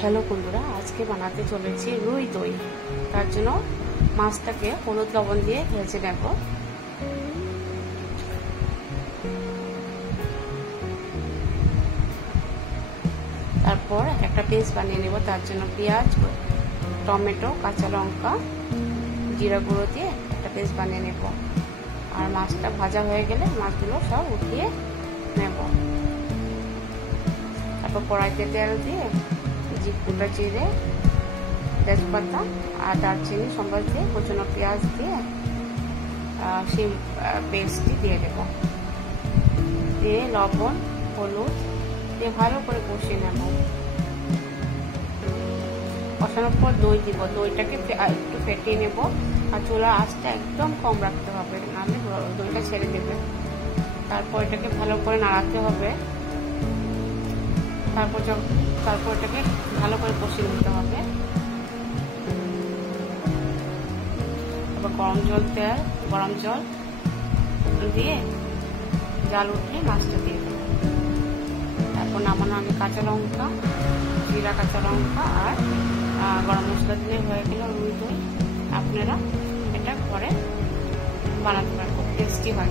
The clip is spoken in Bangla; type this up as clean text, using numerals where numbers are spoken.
হ্যালো বন্ধুরা, আজকে বানাতে চলেছি রুই দই। তার জন্য মাছটাকে হলুদ লবণ দিয়ে ভেজে নেব। তারপর একটা পেস্ট বানিয়ে নেব। তার জন্য পেঁয়াজ, টমেটো, কাঁচা লঙ্কা, জিরা গুঁড়ো দিয়ে একটা পেস্ট বানিয়ে নেব। আর মাছটা ভাজা হয়ে গেলে মাছগুলো সব উঠিয়ে নেব। তারপর কড়াইতে তেল দিয়ে গোটা জিরে, তেজপাতা আর দারচিনি সম্বাদ দিয়ে কুচনো পেঁয়াজ দিয়ে সেই পেস্টটি দিয়ে দেব। দিয়ে লবণ, হলুদ দিয়ে ভালো করে কষিয়ে নেব। কষানোর পর দই দিব। দইটাকে একটু ফেটিয়ে নেব আর চুলার আঁচটা একদম কম রাখতে হবে, নাহলে দইটা ছেড়ে দেবে। তারপর এটাকে ভালো করে নাড়াতে হবে। তারপর এটাকে ভালো করে কষিয়ে নিতে হবে। তারপর গরম জল দিয়ে জাল উঠলে মাছটা দিয়ে দেবো। তারপর নামানো আগে কাঁচা লঙ্কা, জিরা, কাঁচা লঙ্কা আর গরম মশলা দিলে হয়ে গেল রুই দই। আপনারা এটা ঘরে বানাতে পারেন, খুব টেস্টি হয়।